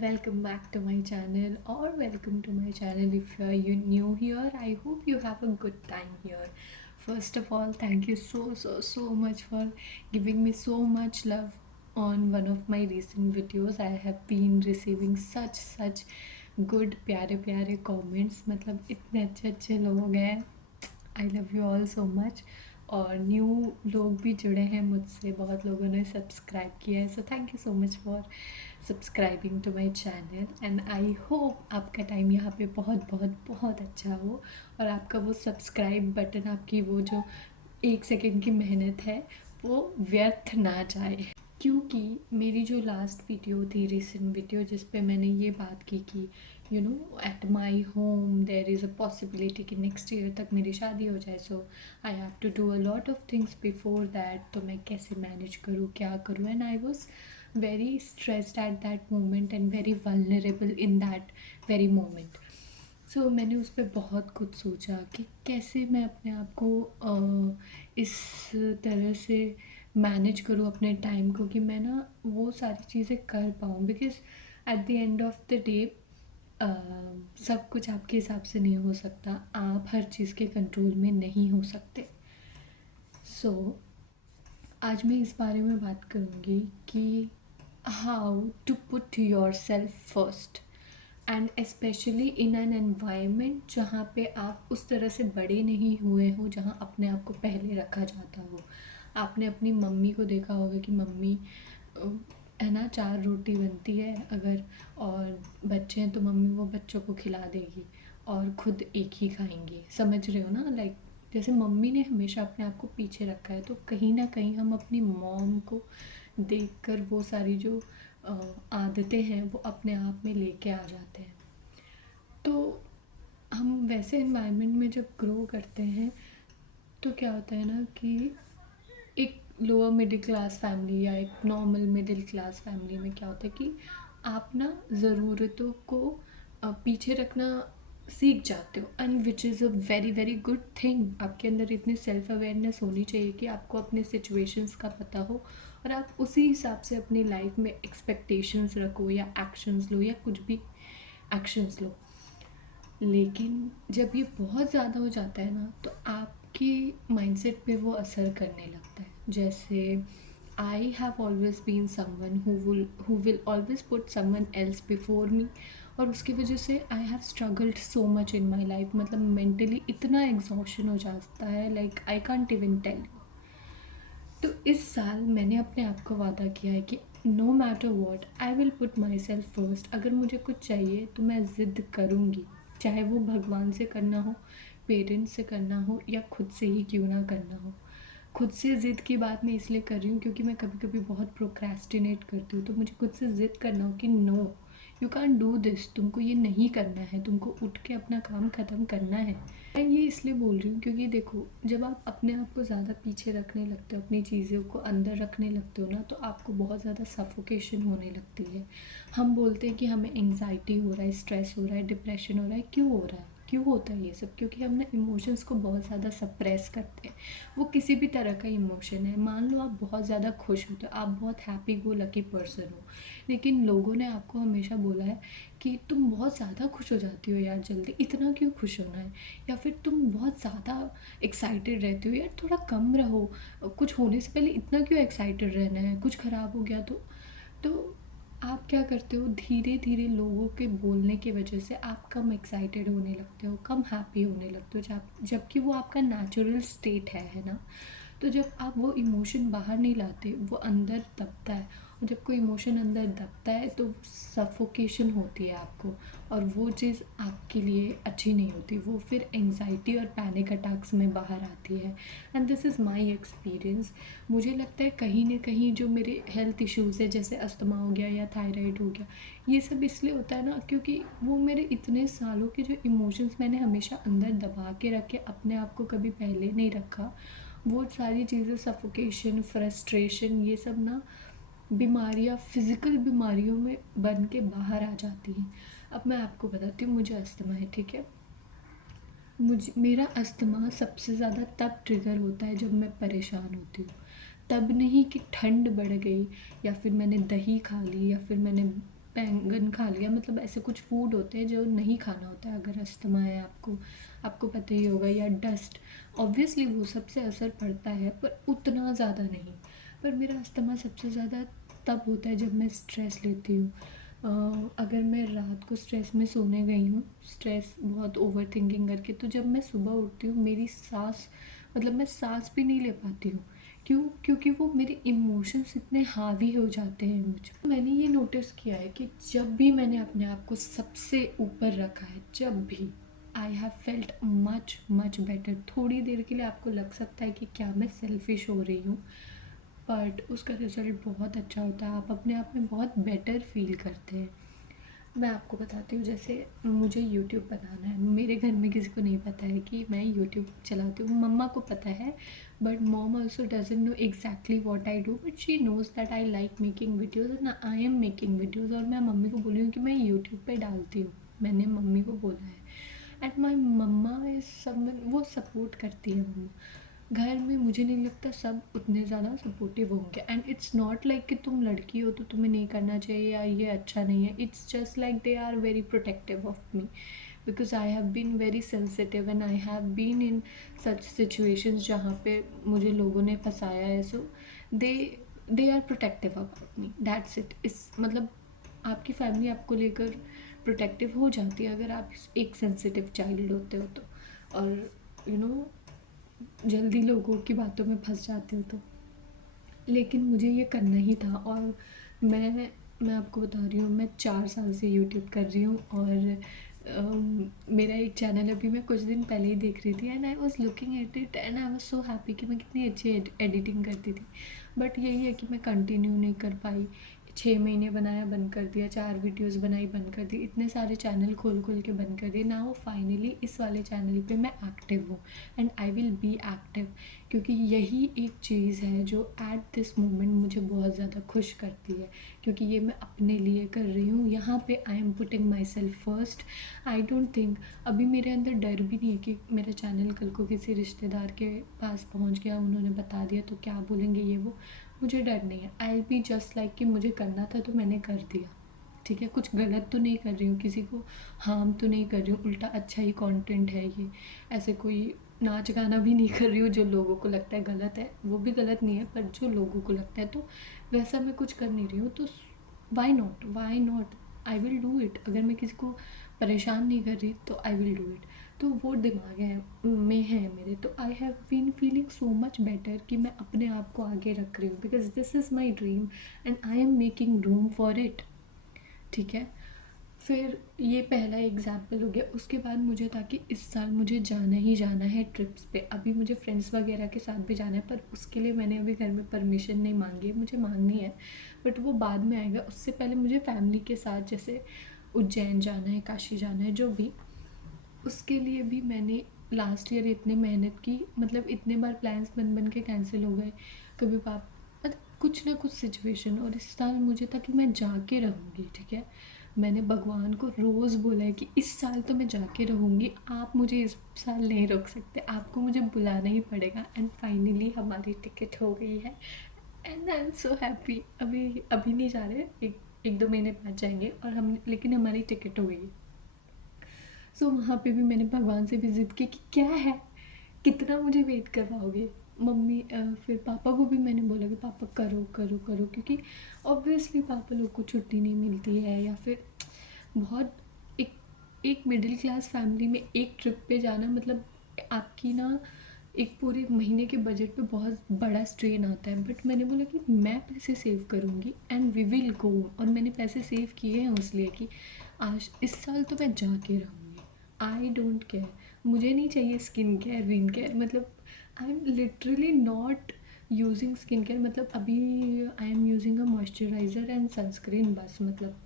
welcome back to my channel, or welcome to my channel if you are new here. I hope you have a good time here. First of all, thank you so much for giving me so much love on one of my recent videos. I have been receiving such good प्यारे प्यारे comments. मतलब इतने अच्छे अच्छे लोग हैं. I love you all so much. और new लोग भी जुड़े हैं मुझसे, बहुत लोगों ने सब्सक्राइब किया है, so thank you so much for subscribing to my channel. And I hope आपका टाइम यहाँ पे बहुत अच्छा हो, और आपका वो सब्सक्राइब बटन, आपकी वो जो 1 सेकेंड की मेहनत है वो व्यर्थ ना जाए. क्योंकि मेरी जो लास्ट वीडियो थी, रिसेंट वीडियो, जिस पे मैंने ये बात की कि at my home there is a possibility कि नेक्स्ट ईयर तक मेरी शादी हो जाए, so I have to do a lot of things before that. तो मैं कैसे मैनेज करूँ, क्या करूँ, and I was very stressed at that moment and very vulnerable in that very moment. So मैंने उस पर बहुत कुछ सोचा कि कैसे मैं अपने आप को इस तरह से मैनेज करूँ अपने टाइम को कि मैं ना वो सारी चीज़ें कर पाऊँ. Because at the end of the day सब कुछ आपके हिसाब से नहीं हो सकता, आप हर चीज़ के कंट्रोल में नहीं हो सकते. सो आज मैं इस बारे में बात करूँगी कि how to put yourself first, and specially in an environment जहाँ पे आप उस तरह से बड़े नहीं हुए हो, जहाँ अपने आप को पहले रखा जाता हो. आपने अपनी मम्मी को देखा होगा कि मम्मी है ना, 4 रोटी बनती है अगर, और बच्चे हैं तो मम्मी वो बच्चों को खिला देगी और खुद एक ही खाएंगी. समझ रहे हो ना, लाइक जैसे मम्मी ने हमेशा अपने आप को पीछे रखा है, तो कहीं ना कहीं हम अपनी मॉम को देखकर वो सारी जो आदतें हैं वो अपने आप में लेके आ जाते हैं. तो हम वैसे इन्वायरमेंट में जब ग्रो करते हैं तो क्या होता है ना कि एक लोअर मिडिल क्लास फैमिली या एक नॉर्मल मिडिल क्लास फैमिली में क्या होता है कि आप ना ज़रूरतों को पीछे रखना सीख जाते हो, and which is a very good thing. आपके अंदर इतनी सेल्फ अवेयरनेस होनी चाहिए कि आपको अपने सिचुएशंस का पता हो, और आप उसी हिसाब से अपनी लाइफ में एक्सपेक्टेशंस रखो या एक्शंस लो या कुछ भी एक्शंस लो. लेकिन जब ये बहुत ज़्यादा हो जाता है ना, तो आपके माइंडसेट पे वो असर करने लगता है. जैसे I have always been someone who will always put someone else before me, और उसकी वजह से I have struggled so much in my life. मतलब मेंटली इतना एग्जॉशन हो जाता है, like I can't even tell you. तो इस साल मैंने अपने आप को वादा किया है कि no matter what I will put myself first. अगर मुझे कुछ चाहिए तो मैं ज़िद्द करूँगी, चाहे वो भगवान से करना हो, पेरेंट्स से करना हो, या खुद से ही क्यों ना करना हो. खुद से ज़िद की बात मैं इसलिए कर रही हूँ क्योंकि मैं कभी कभी बहुत प्रोक्रेस्टिनेट करती हूँ. तो मुझे खुद से ज़िद करना हो कि no, you can do this, तुमको ये नहीं करना है, तुमको उठ के अपना काम ख़त्म करना है. मैं ये इसलिए बोल रही हूँ क्योंकि देखो, जब आप अपने आप को ज़्यादा पीछे रखने लगते हो, अपनी चीज़ों को अंदर रखने लगते हो ना, तो आपको बहुत ज़्यादा सफोकेशन होने लगती है. हम बोलते हैं कि हमें एंग्जाइटी हो रहा है, स्ट्रेस हो रहा है, डिप्रेशन हो रहा है. क्यों हो रहा है, क्यों होता है ये सब? क्योंकि हम ना इमोशंस को बहुत ज़्यादा सप्रेस करते हैं. वो किसी भी तरह का इमोशन है. मान लो आप बहुत ज़्यादा खुश हो, तो आप बहुत हैप्पी गो लकी पर्सन हो, लेकिन लोगों ने आपको हमेशा बोला है कि तुम बहुत ज़्यादा खुश हो जाती हो यार, जल्दी इतना क्यों खुश होना है, या फिर तुम बहुत ज़्यादा एक्साइटेड रहते हो यार, थोड़ा कम रहो, कुछ होने से पहले इतना क्यों एक्साइटेड रहना है, कुछ ख़राब हो गया तो आप क्या करते हो, धीरे धीरे लोगों के बोलने की वजह से आप कम एक्साइटेड होने लगते हो, कम हैप्पी होने लगते हो, जबकि वो आपका नेचुरल स्टेट है ना. तो जब आप वो इमोशन बाहर नहीं लाते, वो अंदर दबता है, और जब कोई इमोशन अंदर दबता है तो सफोकेशन होती है आपको, और वो चीज़ आपके लिए अच्छी नहीं होती. वो फिर एंजाइटी और पैनिक अटैक्स में बाहर आती है. And this is my experience. मुझे लगता है कहीं ना कहीं जो मेरे हेल्थ इश्यूज़ है, जैसे अस्थमा हो गया या थायराइड हो गया, ये सब इसलिए होता है ना क्योंकि वो मेरे इतने सालों के जो इमोशंस मैंने हमेशा अंदर दबा के रखे, अपने आप को कभी पहले नहीं रखा, वो सारी चीज़ें, सफोकेशन, फ्रस्ट्रेशन, ये सब ना बीमारियाँ, फिज़िकल बीमारियों में बन के बाहर आ जाती हैं. अब मैं आपको बताती हूँ, मुझे अस्थमा है, ठीक है. मेरा अस्थमा सबसे ज़्यादा तब ट्रिगर होता है जब मैं परेशान होती हूँ. तब नहीं कि ठंड बढ़ गई, या फिर मैंने दही खा ली, या फिर मैंने बैंगन खा लिया, मतलब ऐसे कुछ फूड होते हैं जो नहीं खाना होता है अगर अस्थमा है आपको, आपको पता ही होगा। या डस्ट, ऑब्वियसली वो सबसे असर पड़ता है पर उतना ज़्यादा नहीं। पर मेरा अस्थमा सबसे ज़्यादा तब होता है जब मैं स्ट्रेस लेती हूँ। अगर मैं रात को स्ट्रेस में सोने गई हूँ, स्ट्रेस बहुत ओवर थिंकिंग करके, तो जब मैं सुबह उठती हूँ मेरी सांस, मतलब मैं सांस भी नहीं ले पाती हूँ। क्यों? क्योंकि वो मेरे इमोशंस इतने हावी हो जाते हैं मुझ पर। मैंने ये नोटिस किया है कि जब भी मैंने अपने आप को सबसे ऊपर रखा है, जब भी I have felt much much better. थोड़ी देर के लिए आपको लग सकता है कि क्या मैं सेल्फिश हो रही हूँ, बट उसका रिज़ल्ट बहुत अच्छा होता है। आप अपने आप में बहुत बेटर फील करते हैं। मैं आपको बताती हूँ, जैसे मुझे यूट्यूब बनाना है, मेरे घर में किसी को नहीं पता है कि मैं यूट्यूब चलाती हूँ। मम्मा को पता है, but mom also doesn't know exactly what I do, but she knows that I like making videos and I am making videos. और मैं मम्मी को बोली हूँ कि मैं यूट्यूब पे डालती हूँ, मैंने मम्मी को बोला है। एंड माई मम्मा इज सब, वो सपोर्ट करती है मम्मा। घर में मुझे नहीं लगता सब उतने ज़्यादा सपोर्टिव होंगे। एंड इट्स नॉट लाइक कि तुम लड़की हो तो तुम्हें नहीं करना चाहिए या ये अच्छा नहीं है। It's just like they are very protective of me, because I have been very sensitive and I have been in such situations जहाँ पे मुझे लोगों ने फंसाया है। So they they are protective about me, that's it. इस मतलब आपकी फैमिली आपको लेकर प्रोटेक्टिव हो जाती है अगर आप एक सेंसिटिव चाइल्ड होते हो तो, और यू you नो know, जल्दी लोगों की बातों में फंस जाते हो तो। लेकिन मुझे ये करना ही था। और मैं आपको बता रही हूँ, मैं 4 साल से यूट्यूब कर रही हूँ। और मेरा एक चैनल अभी मैं कुछ दिन पहले ही देख रही थी and I was looking at it and I was so happy कि मैं कितनी अच्छी एडिटिंग करती थी। बट यही है कि मैं कंटिन्यू नहीं कर पाई। 6 महीने बनाया, बंद कर दिया। 4 वीडियोस बनाई, बंद कर दी। इतने सारे चैनल खोल खोल के बंद कर दिए। नाउ फाइनली इस वाले चैनल पे मैं एक्टिव हूँ and I will be active, क्योंकि यही एक चीज़ है जो एट दिस मोमेंट मुझे बहुत ज़्यादा खुश करती है। क्योंकि ये मैं अपने लिए कर रही हूँ, यहाँ पे I am putting my self first. I don't think, अभी मेरे अंदर डर भी नहीं है कि मेरा चैनल कल को किसी रिश्तेदार के पास पहुँच गया, उन्होंने बता दिया तो क्या बोलेंगे ये वो। मुझे डर नहीं है। I will be just like कि मुझे करना था तो मैंने कर दिया, ठीक है। कुछ गलत तो नहीं कर रही हूँ, किसी को हार्म तो नहीं कर रही हूँ, उल्टा अच्छा ही कंटेंट है ये। ऐसे कोई नाच गाना भी नहीं कर रही हूँ जो लोगों को लगता है गलत है, वो भी गलत नहीं है, पर जो लोगों को लगता है तो वैसा मैं कुछ कर नहीं रही हूँ। तो why not, why not, I will do it. अगर मैं किसी को परेशान नहीं कर रही तो आई विल डू इट। तो वो दिमाग है में है मेरे। तो I have been feeling so much better कि मैं अपने आप को आगे रख रही हूँ, because this is my dream and I am making room for it, ठीक है। फिर ये पहला एग्जाम्पल हो गया। उसके बाद मुझे था कि इस साल मुझे जाना ही जाना है ट्रिप्स पे। अभी मुझे फ्रेंड्स वगैरह के साथ भी जाना है, पर उसके लिए मैंने अभी घर में परमिशन नहीं मांगी है, मुझे मांगनी है, बट वो बाद में आएगा। उससे पहले मुझे फैमिली के साथ जैसे उज्जैन जाना है, काशी जाना है, जो भी। उसके लिए भी मैंने लास्ट ईयर इतनी मेहनत की, मतलब इतने बार प्लान्स बन बन के कैंसिल हो गए। कभी पाप मतलब कुछ ना कुछ सिचुएशन। और इस साल मुझे था कि मैं जाके रहूँगी, ठीक है। मैंने भगवान को रोज़ बोला है कि इस साल तो मैं जाके रहूँगी, आप मुझे इस साल नहीं रोक सकते, आपको मुझे बुलाना ही पड़ेगा। एंड फाइनली हमारी टिकट हो गई है and I am so happy. अभी अभी नहीं जा रहे, एक एक दो महीने बाद जाएंगे और हम, लेकिन हमारी टिकट हो गई है। सो वहाँ पे भी मैंने भगवान से भी ज़िद की कि क्या है, कितना मुझे वेट करवाओगे। मम्मी फिर पापा को भी मैंने बोला कि पापा करो करो करो, क्योंकि ऑब्वियसली पापा लोग को छुट्टी नहीं मिलती है। या फिर बहुत एक एक मिडिल क्लास फैमिली में एक ट्रिप पे जाना मतलब आपकी ना एक पूरे महीने के बजट पे बहुत बड़ा स्ट्रेन आता है। बट मैंने बोला कि मैं पैसे सेव करूँगी एंड वी विल गो। और मैंने पैसे सेव किए हैं उसलिए कि आज इस साल तो मैं जाके रहूँगी। आई डोंट केयर, मुझे नहीं चाहिए स्किन केयर विन केयर, मतलब I am literally not using skin care. मतलब अभी I am using a moisturiser and sunscreen बस, मतलब।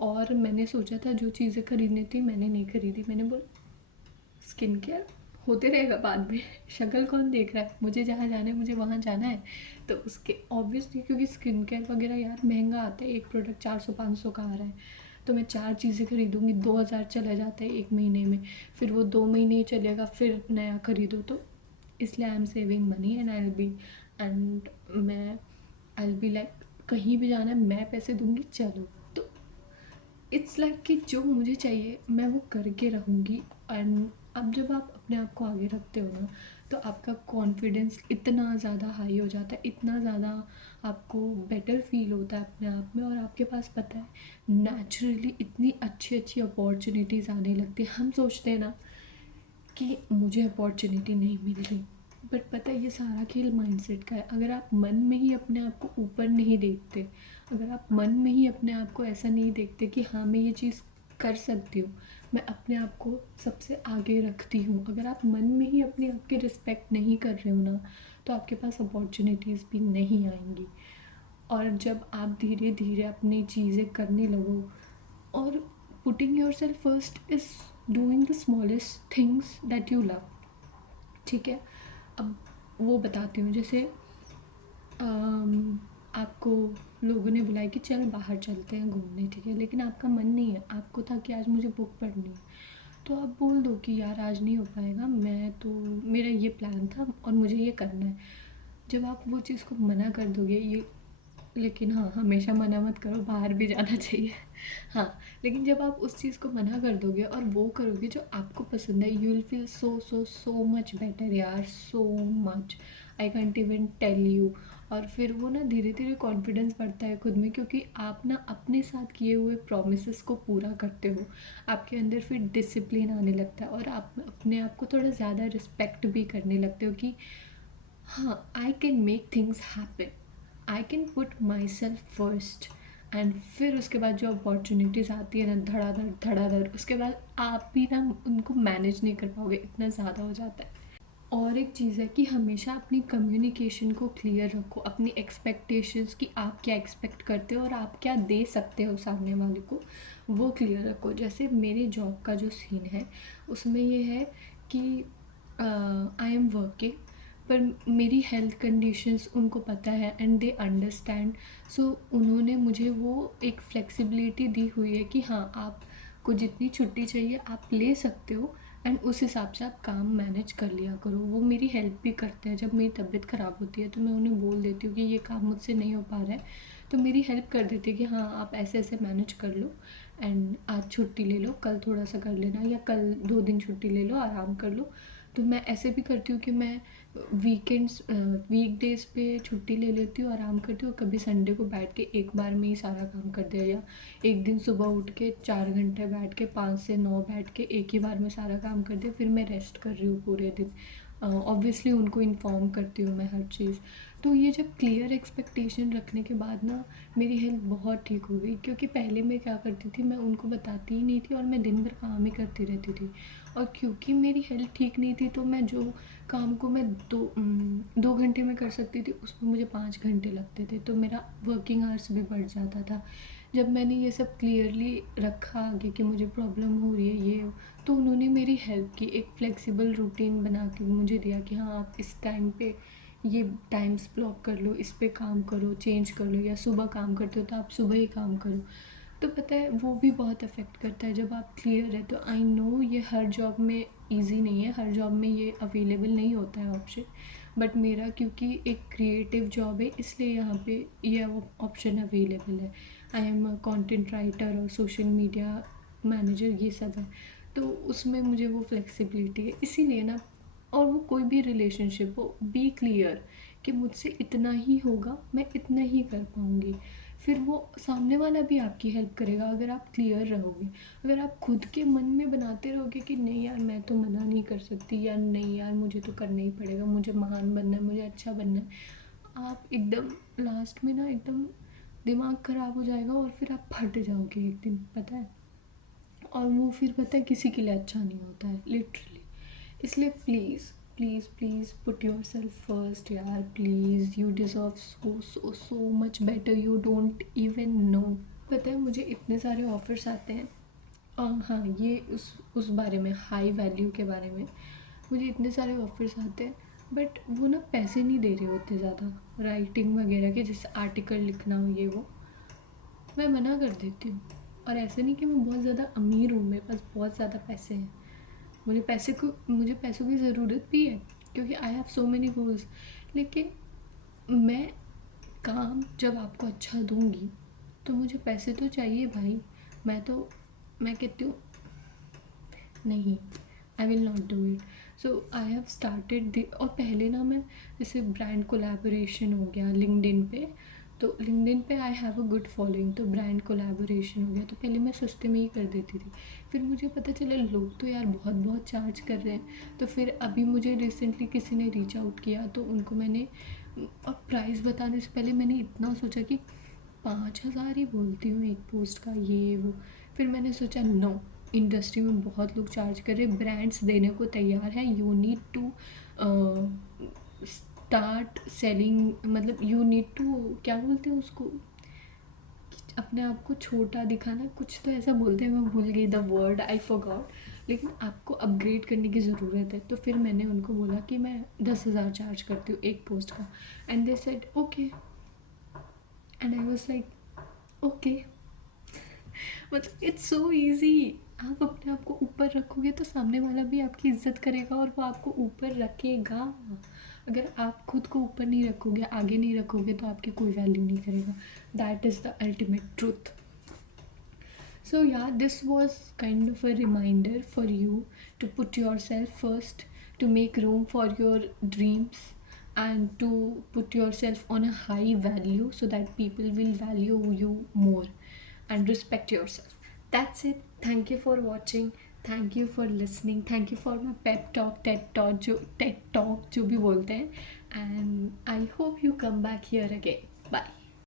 और मैंने सोचा था जो चीज़ें खरीदनी थी मैंने नहीं खरीदी। मैंने बोला स्किन केयर होते रहेगा बाद में, शक्ल कौन देख रहा है, मुझे जहाँ जाना है मुझे वहाँ जाना है। तो उसके ऑब्वियसली, क्योंकि स्किन केयर वगैरह यार महंगा आता है, एक प्रोडक्ट 400-500 का आ रहा है। तो मैं 4 चीज़ें खरीदूँगी, 2000 चला जाता है एक महीने में। फिर वो 2 महीने ही चलेगा, फिर नया खरीदो। तो इसलिए I am saving money and I will be, and मैं आई विल बी लाइक कहीं भी जाना है मैं पैसे दूंगी, चलो। तो इट्स लाइक कि जो मुझे चाहिए मैं वो करके रहूँगी। एंड अब जब आप अपने आप को आगे रखते हो ना, तो आपका कॉन्फिडेंस इतना ज़्यादा हाई हो जाता है, इतना ज़्यादा आपको बेटर फील होता है अपने आप में। और आपके पास पता है नेचुरली इतनी अच्छी अच्छी अपॉर्चुनिटीज़ आने लगती है। हम सोचते हैं ना कि मुझे अपॉर्चुनिटी नहीं मिल रही, बट पता है ये सारा खेल माइंडसेट का है। अगर आप मन में ही अपने आप को ऊपर नहीं देखते, अगर आप मन में ही अपने आप को ऐसा नहीं देखते कि हाँ मैं ये चीज़ कर सकती हूँ, मैं अपने आप को सबसे आगे रखती हूँ, अगर आप मन में ही अपने आप की रिस्पेक्ट नहीं कर रहे हो ना, तो आपके पास अपॉर्चुनिटीज़ भी नहीं आएंगी। और जब आप धीरे धीरे अपनी चीज़ें करने लगो, और putting your self first is doing the smallest things that you love. ठीक है, अब वो बताती हूँ। जैसे आपको लोगों ने बुलाया कि चल बाहर चलते हैं घूमने, ठीक है, लेकिन आपका मन नहीं है, आपको था कि आज मुझे बुक पढ़नी है, तो आप बोल दो कि यार आज नहीं हो पाएगा, मैं तो मेरा ये प्लान था और मुझे ये करना है। जब आप वो चीज़ को मना कर दोगे, ये लेकिन हाँ हमेशा मना मत करो, बाहर भी जाना चाहिए। हाँ, लेकिन जब आप उस चीज़ को मना कर दोगे और वो करोगे जो आपको पसंद है, you will feel so so so much better यार, so much, I can't even tell you. और फिर वो ना धीरे धीरे कॉन्फिडेंस बढ़ता है खुद में, क्योंकि आप ना अपने साथ किए हुए प्रोमिस को पूरा करते हो। आपके अंदर फिर डिसिप्लिन आने लगता है और आप अपने आप को थोड़ा ज़्यादा रिस्पेक्ट भी करने लगते हो कि हाँ I can make things happen, I can put myself first. And फिर उसके बाद जो अपॉर्चुनिटीज़ आती है ना, धड़ाधड़ धड़ाधड़, उसके बाद आप भी ना उनको मैनेज नहीं कर पाओगे, इतना ज़्यादा हो जाता है। और एक चीज़ है कि हमेशा अपनी कम्युनिकेशन को क्लियर रखो, अपनी एक्सपेक्टेशंस कि आप क्या एक्सपेक्ट करते हो और आप क्या दे सकते हो सामने वाले को, वो क्लियर रखो। जैसे मेरे जॉब का जो सीन है उसमें ये है कि आई एम वर्किंग, पर मेरी हेल्थ कंडीशंस उनको पता है एंड दे अंडरस्टैंड। सो उन्होंने मुझे वो एक फ्लेक्सिबिलिटी दी हुई है कि हाँ आपको जितनी छुट्टी चाहिए आप ले सकते हो, एंड उस हिसाब से आप काम मैनेज कर लिया करो। वो मेरी हेल्प भी करते हैं, जब मेरी तबीयत ख़राब होती है तो मैं उन्हें बोल देती हूँ कि ये काम मुझसे नहीं हो पा रहा है, तो मेरी हेल्प कर देते हैं कि हाँ आप ऐसे ऐसे मैनेज कर लो, एंड आज छुट्टी ले लो, कल थोड़ा सा कर लेना, या कल 2 दिन छुट्टी ले लो, आराम कर लो। तो मैं ऐसे भी करती हूँ कि मैं वीकेंड्स वीकडेज़ पे छुट्टी ले लेती हूँ, आराम करती हूँ, और कभी संडे को बैठ के एक बार में ही सारा काम कर दिया, या एक दिन सुबह उठ के 4 घंटे बैठ के 5 से 9 बैठ के एक ही बार में सारा काम कर दिया, फिर मैं रेस्ट कर रही हूँ पूरे दिन। ऑब्वियसली उनको इन्फॉर्म करती हूँ मैं हर चीज़। तो ये जब क्लियर एक्सपेक्टेशन रखने के बाद ना मेरी हेल्थ बहुत ठीक हो गई, क्योंकि पहले मैं क्या करती थी, मैं उनको बताती ही नहीं थी और मैं दिन भर काम ही करती रहती थी। और क्योंकि मेरी हेल्थ ठीक नहीं थी, तो मैं जो काम को मैं 2 घंटे में कर सकती थी, उसमें मुझे 5 घंटे लगते थे, तो मेरा वर्किंग आवर्स भी बढ़ जाता था। जब मैंने ये सब क्लियरली रखा आगे कि मुझे प्रॉब्लम हो रही है ये, तो उन्होंने मेरी हेल्प की, एक फ्लेक्सिबल रूटीन बना के मुझे दिया कि हाँ आप इस टाइम पे ये टाइम्स ब्लॉक कर लो, इस पे काम करो, चेंज कर लो, या सुबह काम करते हो तो आप सुबह ही काम करो। तो पता है वो भी बहुत अफेक्ट करता है जब आप क्लियर है। तो आई नो ये हर जॉब में इजी नहीं है, हर जॉब में ये अवेलेबल नहीं होता है ऑप्शन, बट मेरा क्योंकि एक क्रिएटिव जॉब है इसलिए यहाँ पे ये ऑप्शन अवेलेबल है। I am a content writer और सोशल मीडिया मैनेजर, ये सब है, तो उसमें मुझे वो फ्लेक्सिबिलिटी है, इसीलिए ना। और वो कोई भी रिलेशनशिप हो, बी क्लियर कि मुझसे इतना ही होगा, मैं इतना ही कर पाऊँगी, फिर वो सामने वाला भी आपकी हेल्प करेगा अगर आप क्लियर रहोगे। अगर आप खुद के मन में बनाते रहोगे कि नहीं यार मैं तो मना नहीं कर सकती, या नहीं यार मुझे तो करना ही पड़ेगा, मुझे महान बनना है, मुझे अच्छा बनना है, आप एकदम लास्ट में ना एकदम दिमाग ख़राब हो जाएगा और फिर आप फट जाओगे एक दिन, पता है। और वो फिर पता है किसी के लिए अच्छा नहीं होता है लिटरली। इसलिए please please please put yourself first यार, please, you deserve so so so much better, you don't even know. पता है मुझे इतने सारे ऑफ़र्स आते हैं, और हाँ ये उस बारे में, हाई वैल्यू के बारे में, मुझे इतने सारे ऑफ़र्स आते हैं, बट वो ना पैसे नहीं दे रहे होते ज़्यादा, राइटिंग वगैरह के, जैसे आर्टिकल लिखना हो ये वो, मैं मना कर देती हूँ। और ऐसा नहीं कि मैं बहुत ज़्यादा अमीर हूँ, मेरे पास बहुत ज़्यादा पैसे हैं, मुझे पैसों की ज़रूरत भी है, क्योंकि I have so many goals, लेकिन मैं काम जब आपको अच्छा दूंगी तो मुझे पैसे तो चाहिए भाई। मैं कहती हूँ नहीं, I will not do it. So I have started the, और पहले ना मैं जैसे ब्रांड कोलैबोरेशन हो गया लिंक्डइन पे, तो लिंक्डइन पे I have a good following, तो ब्रांड कोलैबोरेशन हो गया, तो पहले मैं सस्ते में ही कर देती थी। फिर मुझे पता चला लोग तो यार बहुत बहुत चार्ज कर रहे हैं, तो फिर अभी मुझे रिसेंटली किसी ने रीच आउट किया, तो उनको मैंने, अब प्राइस बताने से पहले मैंने इतना सोचा कि 5,000 ही बोलती हूँ एक पोस्ट का, ये वो। फिर मैंने सोचा नो, इंडस्ट्री में बहुत लोग चार्ज कर रहे, ब्रांड्स देने को तैयार हैं, you need to start selling, मतलब यू नीड टू, क्या बोलते हैं उसको, अपने आप को छोटा दिखाना, कुछ तो ऐसा बोलते हैं, मैं भूल गई द वर्ड, आई फॉरगॉट। लेकिन आपको अपग्रेड करने की ज़रूरत है, तो फिर मैंने उनको बोला कि मैं 10,000 चार्ज करती हूँ एक पोस्ट का, and they said okay, and I was like okay. मतलब इट्स सो ईजी, आप अपने आप को ऊपर रखोगे तो सामने वाला भी आपकी इज्जत करेगा और वो आपको ऊपर रखेगा। अगर आप खुद को ऊपर नहीं रखोगे, आगे नहीं रखोगे, तो आपकी कोई वैल्यू नहीं करेगा। That is the ultimate truth. So, yeah, this was kind of a reminder for you to put yourself first, to make room for your dreams, and to put yourself on a high value so that people will value you more and respect yourself. That's it. Thank you for watching. Thank you for listening. Thank you for my pep talk, TED talk जो भी बोलते हैं, and I hope you come back here again. Bye.